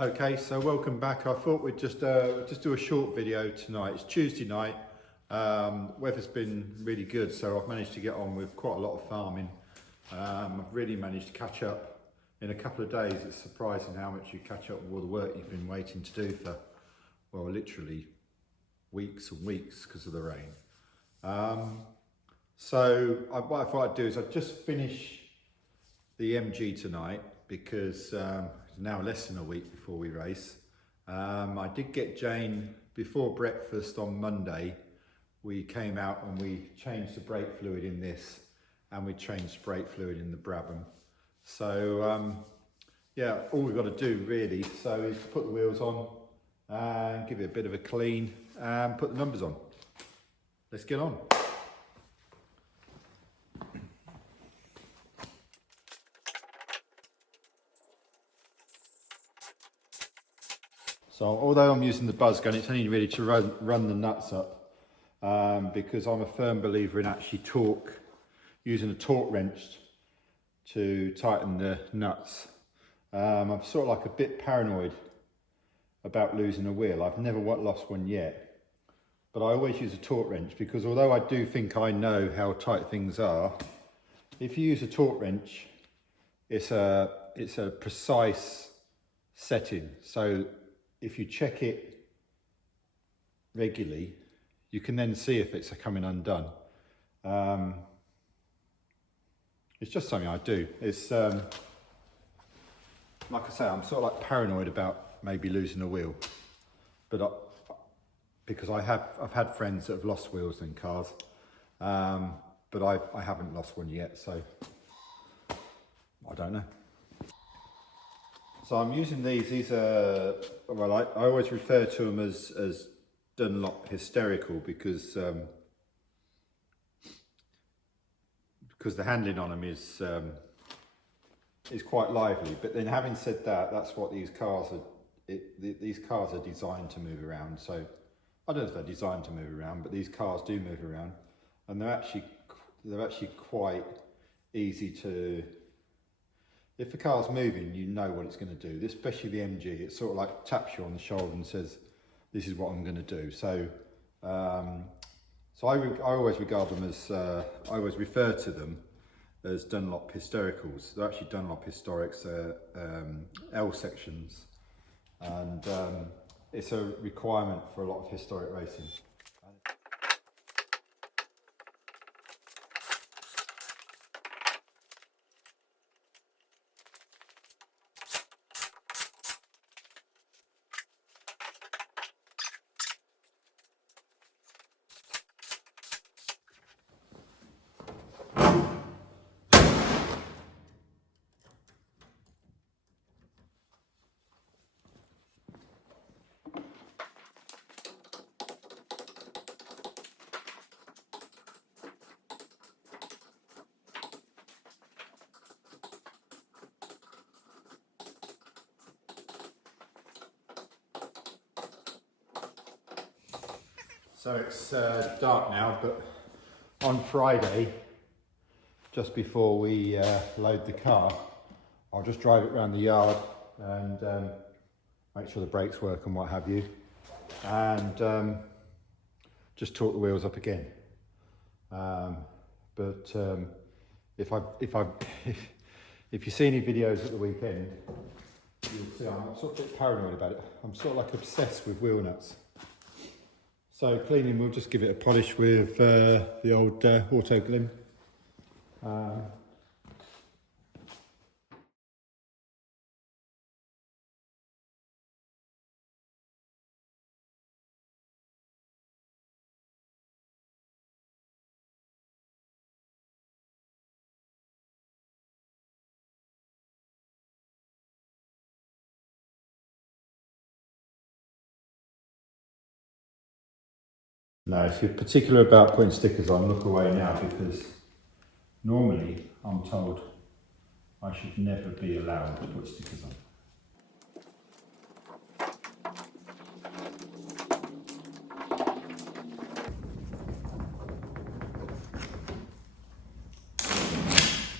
Okay, so welcome back. I thought we'd just do a short video tonight. It's Tuesday night. Weather's been really good, so I've managed to get on with quite a lot of farming. I've really managed to catch up in a couple of days. It's surprising how much you catch up with all the work you've been waiting to do for, well, literally weeks and weeks because of the rain. What I thought I'd do is I'd just finish the MG tonight because it's now less than a week before we race. I did get Jane before breakfast on Monday. We came out and we changed the brake fluid in this, and we changed the brake fluid in the Brabham. So yeah, all we've got to do really is put the wheels on and give it a bit of a clean and put the numbers on. Let's get on. So although I'm using the buzz gun, it's only really to run the nuts up because I'm a firm believer in actually using a torque wrench to tighten the nuts. I'm sort of like a bit paranoid about losing a wheel. I've never lost one yet, but I always use a torque wrench because although I do think I know how tight things are, if you use a torque wrench, it's a precise setting. So if you check it regularly, you can then see if it's coming undone. It's just something I do. It's like I say, I'm sort of like paranoid about maybe losing a wheel, but because I've had friends that have lost wheels in cars, but I haven't lost one yet, so I don't know. So I'm using these are, well, I always refer to them as Dunlop Hysterical because the handling on them is quite lively. But then having said that, that's what these cars are, these cars are designed to move around. So I don't know if they're designed to move around, but these cars do move around, and they're actually quite easy to. If the car's moving, you know what it's going to do, especially the MG. It sort of like taps you on the shoulder and says, this is what I'm going to do. So I always regard them as, I always refer to them as Dunlop Hystericals. They're actually Dunlop Historics, L sections. And it's a requirement for a lot of historic racing. So it's dark now, but on Friday, just before we load the car, I'll just drive it around the yard and make sure the brakes work and what have you, and just torque the wheels up again. If you see any videos at the weekend, you'll see I'm sort of a bit paranoid about it. I'm sort of like obsessed with wheel nuts. So cleaning, we'll just give it a polish with the old Auto Glim. No, if you're particular about putting stickers on, look away now, because normally I'm told I should never be allowed to put stickers on.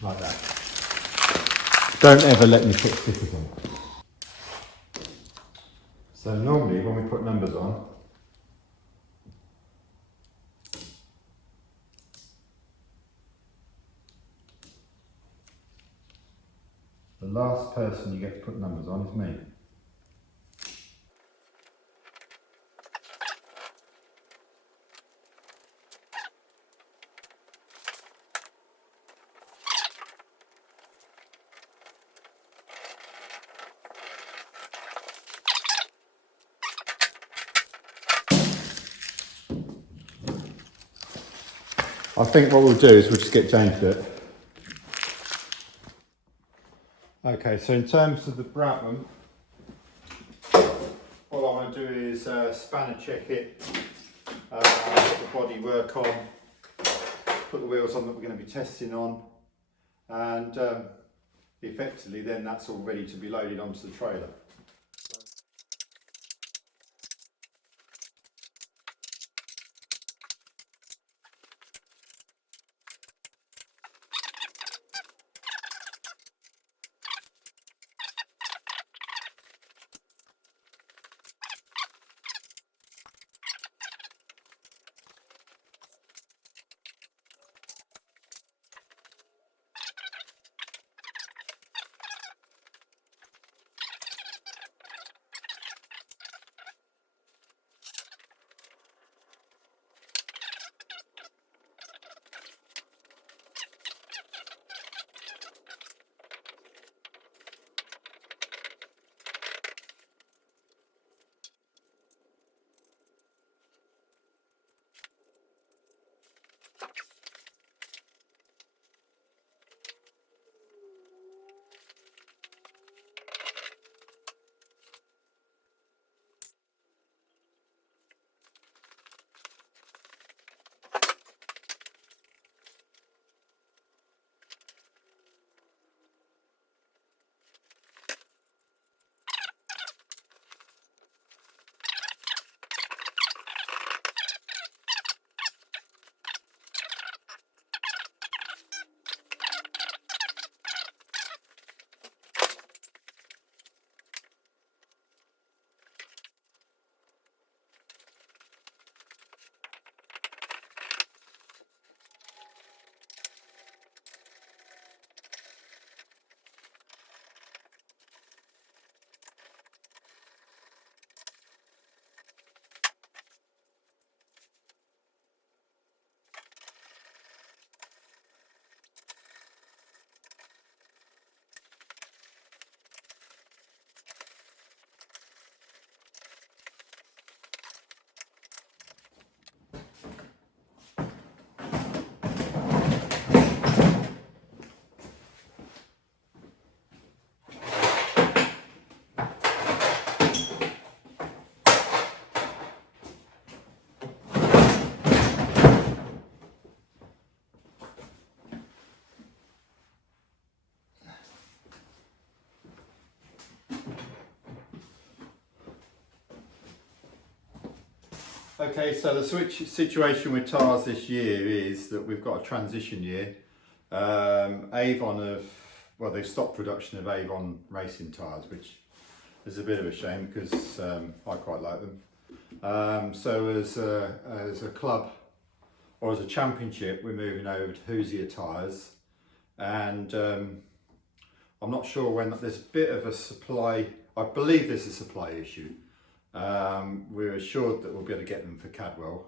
Like that. Don't ever let me put stickers on. So normally when we put numbers on, the last person you get to put numbers on is me. I think what we'll do is we'll just get James to do it. Okay, so in terms of the Brabham, all I want to do is spanner check it, put the body work on, put the wheels on that we're going to be testing on, and effectively then that's all ready to be loaded onto the trailer. Okay, so the situation with tyres this year is that we've got a transition year. Avon they've stopped production of Avon racing tyres, which is a bit of a shame because I quite like them. So as a club or as a championship, we're moving over to Hoosier tyres, and I'm not sure when. There's a bit of a supply, I believe there's a supply issue. We're assured that we'll be able to get them for Cadwell,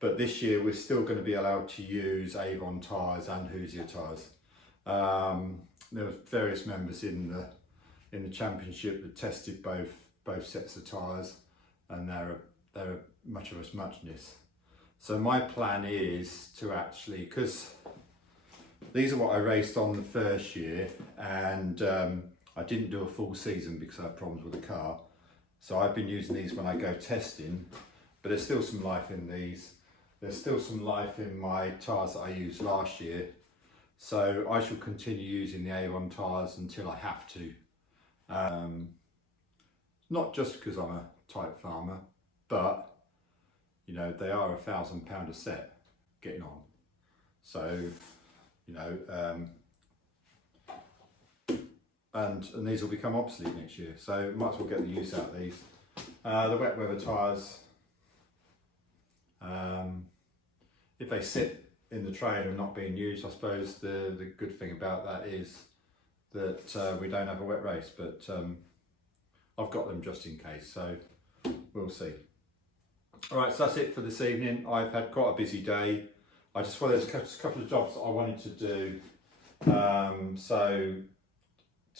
but this year we're still going to be allowed to use Avon tyres and Hoosier tyres. There were various members in the championship that tested both sets of tyres, and they're much of a muchness. So my plan is to actually, because these are what I raced on the first year, and I didn't do a full season because I had problems with the car. So I've been using these when I go testing, but there's still some life in these. There's still some life in my tyres that I used last year. So I shall continue using the Avon tyres until I have to. Not just because I'm a tight farmer, but you know, they are £1,000 a set getting on. So, you know, and these will become obsolete next year, so might as well get the use out of these. The wet weather tyres, if they sit in the train and not being used, I suppose the good thing about that is that we don't have a wet race, but I've got them just in case, so we'll see. Alright, so that's it for this evening. I've had quite a busy day. There's a couple of jobs that I wanted to do. So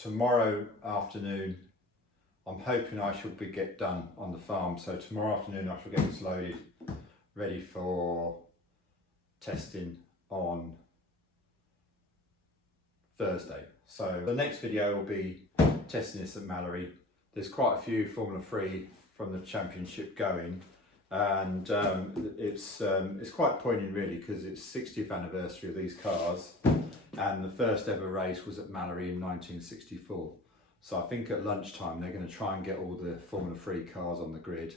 tomorrow afternoon, I'm hoping I should get done on the farm. So tomorrow afternoon I shall get this loaded, ready for testing on Thursday. So the next video will be testing this at Mallory. There's quite a few Formula 3 from the championship going, and it's quite poignant really, because it's 60th anniversary of these cars, and the first ever race was at Mallory in 1964. So I think at lunchtime they're going to try and get all the Formula 3 cars on the grid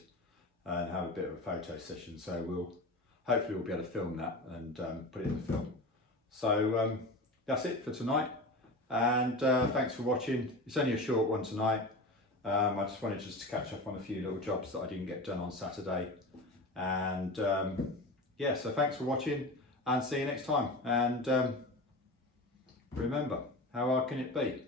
and have a bit of a photo session. So hopefully we'll be able to film that and put it in the film. So that's it for tonight, and thanks for watching. It's only a short one tonight. I just wanted to catch up on a few little jobs that I didn't get done on Saturday, and yeah, so thanks for watching and see you next time. And remember, how hard can it be?